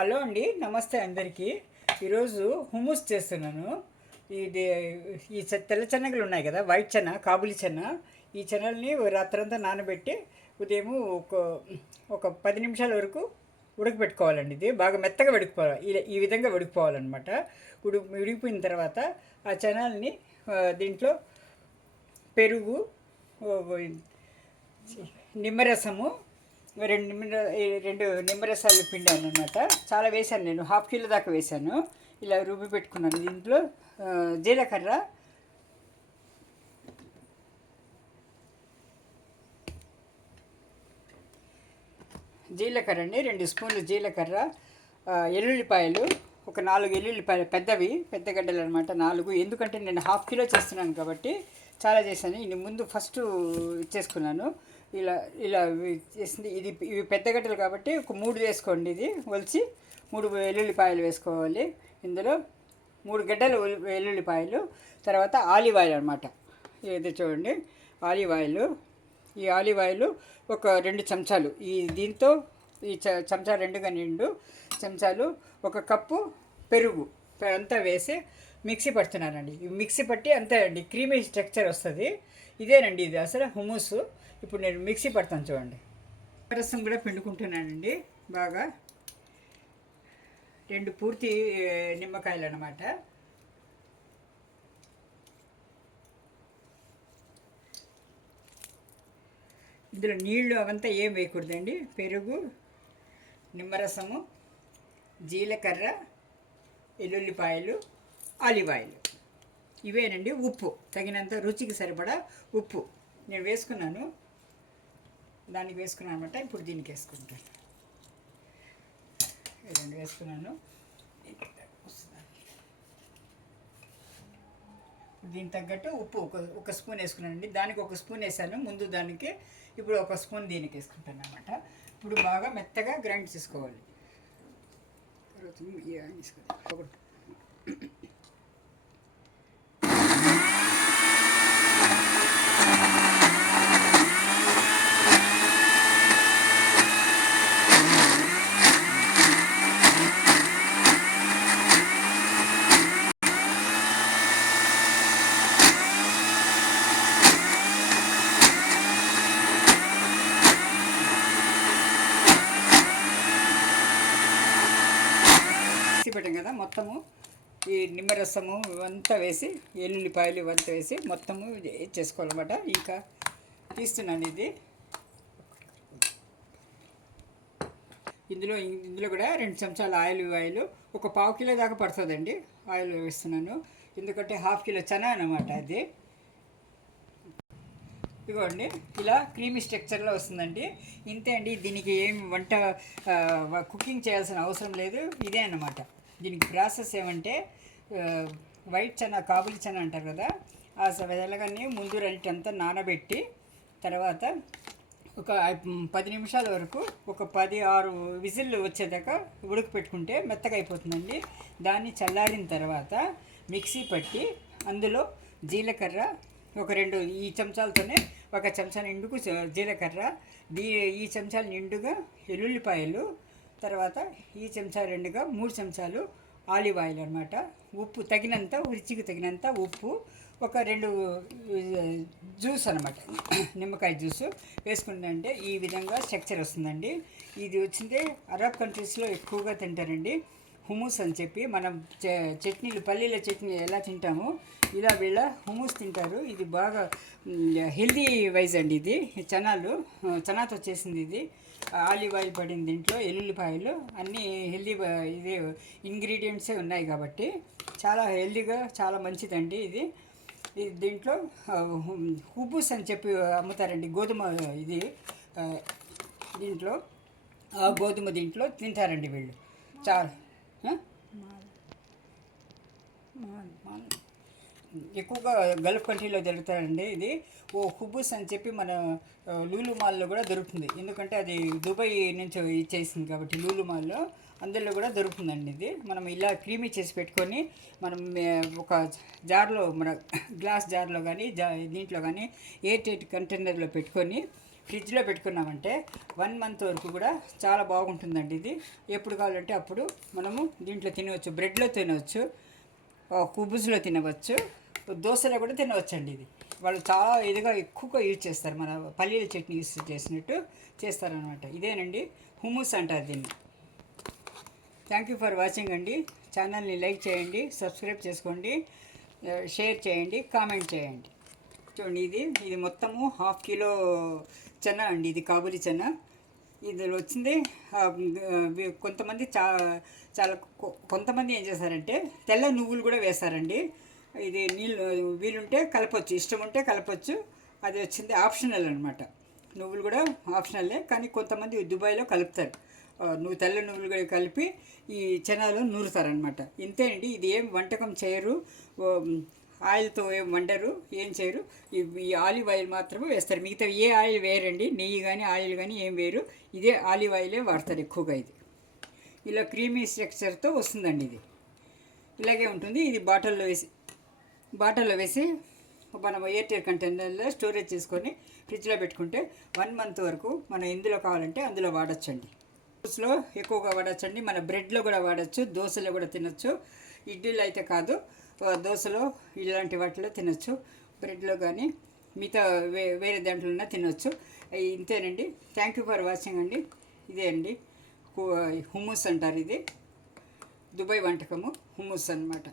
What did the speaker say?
Hello అండి, నమస్తే అందరికీ. ఈరోజు హుమూస్ చేస్తున్నాను. ఇది తెల్ల శనగలు ఉన్నాయి కదా, వైట్ చెన్న, కాబులి చెన్న. ఈ చెన్నల్ని రాత్రంతా నానబెట్టి ఉదయం ఒక ఒక 10 నిమిషాల వరకు ఉడకబెట్టుకోవాలండి. ఇది బాగా మెత్తగా ఉడికిపోవాలి, ఈ విధంగా ఉడికిపోవాలన్నమాట. ఉడికిపోయిన తర్వాత ఆ చెనాల్ని దీంట్లో పెరుగు, నిమ్మరసము, రెండు నిమ్మరసాలు పిండాను అనమాట. చాలా వేశాను, నేను ½ కిలో దాకా వేశాను. ఇలా రుబ్బి పెట్టుకున్నాను. దీంట్లో జీలకర్ర, జీలకర్ర అండి, 2 స్పూన్లు జీలకర్ర, ఎల్లుల్లిపాయలు, ఒక 4 ఎల్లుల్లిపాయలు, పెద్ద గడ్డలు అనమాట, 4. ఎందుకంటే నేను ½ కిలో చేస్తున్నాను కాబట్టి చాలా చేశాను. ఇది ముందు ఫస్ట్ ఇచ్చేసుకున్నాను. ఇలా ఇలా చేసింది. ఇవి పెద్ద గడ్డలు కాబట్టి ఒక 3 వేసుకోండి. ఇది ఒలిచి 3 ఎల్లుల్లిపాయలు వేసుకోవాలి. ఇందులో 3 గడ్డలు వెల్లుల్లిపాయలు. తర్వాత ఆలివ్ ఆయిల్ అనమాట. ఇది చూడండి, ఆలివ్ ఆయిల్. ఈ ఆలివ్ ఆయిల్ ఒక 2 చెంచాలు. దీంతో ఈ చెంచా 2గా నిండు చెంచాలు. ఒక కప్పు పెరుగు అంతా వేసి మిక్సీ పడుతున్నానండి. మిక్సీ పట్టి అంతే అండి, క్రీమీ స్ట్రక్చర్ వస్తుంది. ఇదేనండి, ఇది అసలు హుమూస్. ఇప్పుడు నేను మిక్సీ పడతాను చూడండి. రసం కూడా పిండుకుంటున్నానండి బాగా. 2 పూర్తి నిమ్మకాయలు అన్నమాట. ఇందులో నీళ్లు అవంతా ఏం వేయకూడదండి. పెరుగు, నిమ్మరసము, జీలకర్ర, ఎల్లుల్లిపాయలు, ఆలివ్ ఆయిల్, ఇవేనండి. ఉప్పు తగినంత, రుచికి సరిపడా ఉప్పు నేను వేసుకున్నాను. దానికి వేసుకున్నాను అనమాట. ఇప్పుడు దీనికి వేసుకుంటాను. 2 వేసుకున్నాను. దీనికి తగ్గట్టు ఉప్పు ఒక స్పూన్ వేసుకున్నానండి. దానికి 1 స్పూన్ వేసాను ముందు దానికి. ఇప్పుడు 1 స్పూన్ దీనికి వేసుకుంటాను అనమాట. ఇప్పుడు బాగా మెత్తగా గ్రైండ్ చేసుకోవాలి. పెట్టాం కదా, మొత్తము ఈ నిమ్మరసము ఇవంతా వేసి, ఎల్లుల్లిపాయలు ఇవంతా వేసి మొత్తము చేసుకోవాలన్నమాట. ఇంకా తీస్తున్నాను ఇది. ఇందులో కూడా 2 చెంచాల ఆయిల్, ఒక ½ కిలో దాకా పడుతుందండి ఆయిల్ వేస్తున్నాను. ఎందుకంటే ½ కిలో చెన అన్నమాట అది. ఇదిగోండి, ఇలా క్రీమీ స్ట్రక్చర్లో వస్తుందండి. ఇంతే అండి. దీనికి ఏం కుకింగ్ చేయాల్సిన అవసరం లేదు. ఇదే అన్నమాట. దీనికి ప్రాసెస్ ఏమంటే, వైట్ చెన, కాబులి చెన అంటారు కదా, ఆ వెదలగానే ముందు అంతా నానబెట్టి తర్వాత ఒక 10 నిమిషాల వరకు, ఒక 16 విజిల్లు వచ్చేదాకా ఉడకపెట్టుకుంటే మెత్తగా అయిపోతుందండి. దాన్ని చల్లారిన తర్వాత మిక్సీ పట్టి అందులో జీలకర్ర ఒక 2, ఈ చెంచాలతోనే 1 చెంచా నిండుకు జీలకర్ర, ఈ చెంచాలు నిండుగా ఎల్లుల్లిపాయలు, తర్వాత ఈ చెంచా 2గా 3 చెంచాలు ఆలివ్ ఆయిల్ అనమాట. ఉప్పు తగినంత, రుచికి తగినంత ఉప్పు, ఒక 2 జ్యూస్ అనమాట, నిమ్మకాయ జ్యూసు వేసుకుంటే ఈ విధంగా స్ట్రక్చర్ వస్తుందండి. ఇది వచ్చిందే అరబ్ కంట్రీస్లో ఎక్కువగా తింటారండి, హుమూస్ అని చెప్పి. మనం చట్నీలు, పల్లీల చట్నీ ఎలా తింటామో ఇలా వీళ్ళ హుమూస్ తింటారు. ఇది బాగా హెల్దీ వైజ్ అండి. ఇది చనాతో చేసింది. ఇది ఆలివ్ ఆయిల్ పడింది దీంట్లో, ఎల్లుల్లిపాయలు అన్నీ హెల్దీ ఇది ఇంగ్రీడియంట్సే ఉన్నాయి కాబట్టి చాలా హెల్దీగా, చాలా మంచిదండి ఇది. దీంట్లో హుబూస్ అని చెప్పి అమ్ముతారండి, గోధుమ. ఇది దీంట్లో గోధుమ దీంట్లో తింటారండి వీళ్ళు చాలా ఎక్కువగా గల్ఫ్ కంట్రీలో దొరుకుతారండి. ఇది హుబూస్ అని చెప్పి మన లూలు మాల్లో కూడా దొరుకుతుంది. ఎందుకంటే అది దుబాయ్ నుంచి ఇచ్చేసింది కాబట్టి లూలు మాల్లో అందులో కూడా దొరుకుతుందండి. ఇది మనం ఇలా క్రీమీ చేసి పెట్టుకొని, మనం ఒక జార్లో, మన గ్లాస్ జార్లో కానీ దీంట్లో కానీ ఎయిర్ టైట్ కంటైనర్లో పెట్టుకొని ఫ్రిడ్జ్లో పెట్టుకున్నామంటే 1 మంత్ వరకు కూడా చాలా బాగుంటుందండి. ఇది ఎప్పుడు కావాలంటే అప్పుడు మనము దీంట్లో తినవచ్చు, బ్రెడ్లో తినవచ్చు, కుబుజ్లో తినవచ్చు, దోశలో కూడా తినవచ్చు అండి. ఇది వాళ్ళు చాలా ఇదిగా ఎక్కువగా యూజ్ చేస్తారు, మన పల్లీల చట్నీ యూజ్ చేసినట్టు చేస్తారనమాట. ఇదేనండి హుమూస్ అంటారు దీన్ని. థ్యాంక్ యూ ఫర్ వాచింగ్ అండి. ఛానల్ని లైక్ చేయండి, సబ్స్క్రైబ్ చేసుకోండి, షేర్ చేయండి, కామెంట్ చేయండి. చూడండి, ఇది మొత్తము 1/2 కిలో చెన్న అండి. ఇది కాబూలి చెన్న. ఇందులో వచ్చింది కొంతమంది చాలా కొంతమంది ఏం చేస్తారంటే తెల్ల నువ్వులు కూడా వేస్తారండి. ఇది నీళ్ళు వీలుంటే కలపచ్చు, ఇష్టం ఉంటే కలపచ్చు. అది వచ్చింది ఆప్షనల్ అనమాట. నువ్వులు కూడా ఆప్షనల్లే, కానీ కొంతమంది దుబాయ్లో కలుపుతారు. తెల్ల నువ్వులు కూడా కలిపి ఈ చెనాలో నూరుతారనమాట. ఇంతే అండి. ఇది ఏం వంటకం చేయరు, ఆయిల్తో ఏం వండరు, ఏం చేయరు. ఈ ఆలివ్ ఆయిల్ మాత్రమే వేస్తారు, మిగతా ఏ ఆయిల్ వేయరండి. నెయ్యి కానీ ఆయిల్ కానీ ఏం వేయరు. ఇదే ఆలివ్ ఆయిలే వాడతారు ఎక్కువగా. ఇది ఇలా క్రీమీ స్ట్రక్చర్తో వస్తుందండి. ఇది ఇలాగే ఉంటుంది. ఇది బాటిల్లో వేసి మనం ఎయిర్టైట్ కంటైనర్లో స్టోరేజ్ చేసుకొని ఫ్రిడ్జ్లో పెట్టుకుంటే 1 మంత్ వరకు మనం ఎందులో కావాలంటే అందులో వాడచ్చండి. జ్యూస్లో ఎక్కువగా వాడచ్చండి, మన బ్రెడ్లో కూడా వాడచ్చు, దోశలో కూడా తినచ్చు. ఇడ్లీలో అయితే కాదు, దోశలో ఇలాంటి వాటిలో తినచ్చు, బ్రెడ్లో కానీ మిగతా వేరే దాంట్లో తినవచ్చు. ఇంతేనండి. థ్యాంక్ యూ ఫర్ వాచింగ్ అండి. ఇదే అండి హుమూస్ అంటారు. ఇది దుబాయ్ వంటకము, హుమూస్ అన్నమాట.